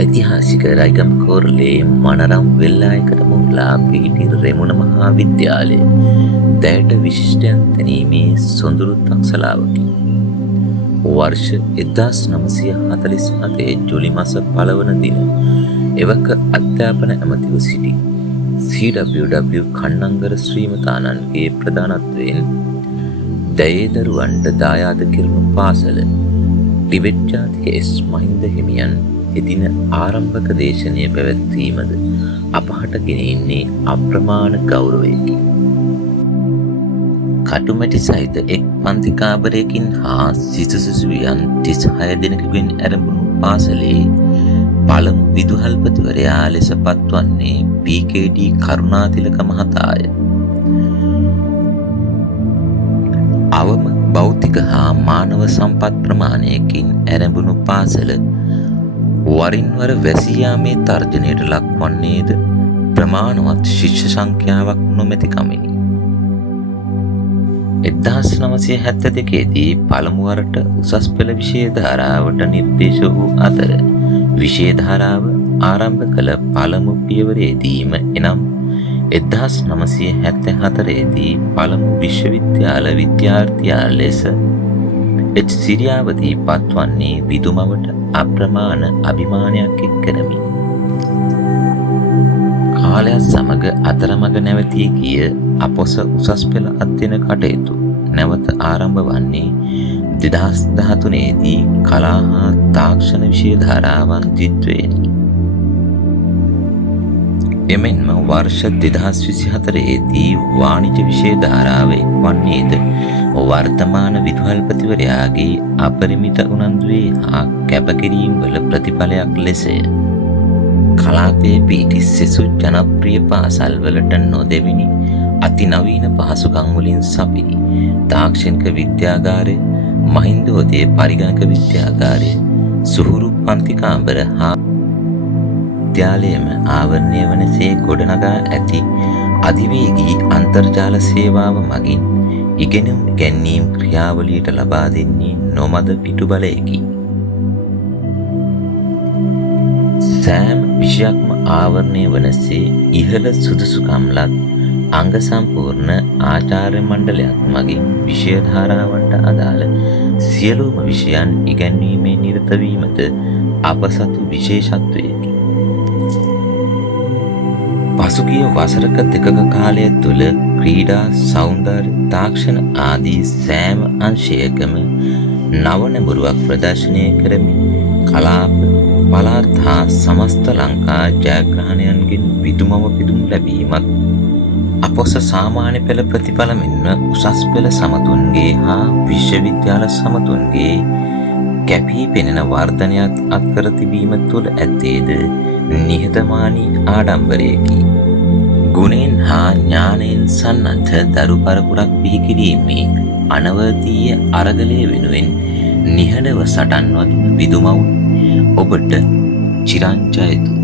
ඓතිහාසික රයිගම්කෝරළේ මනරම් වෙල්ලායකට මුල්ලා පිහිටි රෙමුණ මහා විද්‍යාලය දැයට විශිෂ්ටයන් තැනීමේ සොඳුරු තක්සලාවකි. වර්ෂ 1947 ජුලි මස 1 වන දින එවක අධ්‍යාපන ඇමතිව සිටි CWW කන්නංගර ශ්‍රීමතාණන්ගේ ප්‍රධානත්වයෙන් දැයේ දරුවන්ට දායාද කෙරුණු පාසල ටිබෙට් ජාතික එස් මහින්ද හිමියන් එදින ආරම්භක දේශනය පැවැත්වීමද අපහට ගෙනෙන්නේ අප්‍රමාණ ගෞරවයකි. කටුමැටි සහිත එක් පන්ති කාමරයකින් හා සිසුසිසුවියන් 36 දෙනෙකුගෙන් ඇරඹුණු පාසලේ පළමු විදුහල්පතිවරයා ලෙස පත්වන්නේ PKD කරුණාතිලක මහතාය. අවම භෞතික හා මානව සම්පත් ප්‍රමාණයකින් ඇරඹුණු පාසල වරින් වර වැසී යාමේ තර්ජනයට ලක්වන්නේද ප්‍රමාණවත් ශිෂ්‍ය සංඛ්‍යාවක් නොමැති කමිනි. 1972 දී පළමු වරට උසස් පෙළ විෂය ධාරාවට නිර්දේශ වූ අතර විෂය ධාරාව ආරම්භ කළ පළමු පියවරේදීම එනම් 1974 දී පළමු විශ්වවිද්‍යාල විද්‍යාර්ථියා ලෙස සිරියාවදී පත්වන්නේ විදුමවට අප්‍රමාණ අභිමානයක් එක් කරමිනි. කාලයත් සමග අතරමඟ නැවතී ගිය අපොස උසස් පෙළ අධ්‍යයන කටයුතු නැවත ආරම්භ වන්නේ 2013 දී කලා හා තාක්ෂණ විෂය ධාරාවන් ද්විත්වයෙනි. එමෙන්ම වර්ෂ 2024 දී වාණිජ්‍ය විෂය ධාරාව එක්වන්නේද වර්තමාන විදුහල්පතිවරයාගේ අපරිමිත උනන්දුවේ හා කැපකිරීම් වල ප්‍රතිඵලයක් ලෙසය. කලාපයේ පිහිටි සෙසු ජනප්‍රිය පාසල් වලට නොදෙවිනි අතිනවීන පහසුකම් වලින් සපිරි තාක්ෂණික විද්‍යාගාරය, මහින්දෝදය පරිගණක විද්‍යාගාරය, සුහුරු පන්ති කාමර හා විද්‍යාලයම ආවරණය වනසේ ගොඩනගා ඇති අධිවේගී අන්තර්ජාල සේවාව මගින් ඉගෙනුම් ගැනීම් ක්‍රියාවලියට ලබා දෙන්නේ නොමද පිටුබලයකි. සෑම විෂයක්ම ආවරණය වනසේ ඉහළ සුදුසුකම්ලත් අංග සම්පූර්ණ ආචාර්ය මණ්ඩලයක් මගින් විෂය ධාරාවන්ට අදාළ සියලුම විෂයන් ඉගැන්වීමේ නිරත වීමද අප සතු විශේෂත්වයකි. පසුගිය වසරක දෙකක කාලය තුළ ක්‍රීඩා, සෞන්දර්ය, තාක්ෂණ ආදී සෑම අංශයකම නව නැඹුරුවක් ප්‍රදර්ශනය කරමින් කලාප, පළාත් හා සමස්ත ලංකා ජයග්‍රහණයන්ගෙන් විදුමව පිදුම් ලැබීමත් අපොස සාමාන්‍ය පෙළ ප්‍රතිඵල මෙන්ම උසස් පෙළ සමතුන්ගේ හා විශ්වවිද්‍යාල සමතුන්ගේ කැපී පෙනෙන වර්ධනයක් අත්කර තිබීම තුළ ඇත්තේද නිහතමානී ආඩම්බරයකි. ගුණෙන් හා ඥානයෙන් සන්නද්ධ දරු පරපුරක් බිහි කිරීමේ අනවතීය අරගලය වෙනුවෙන් නිහඬව සටන් වදින විදුමවුන් ඔබට චිරංජයතු.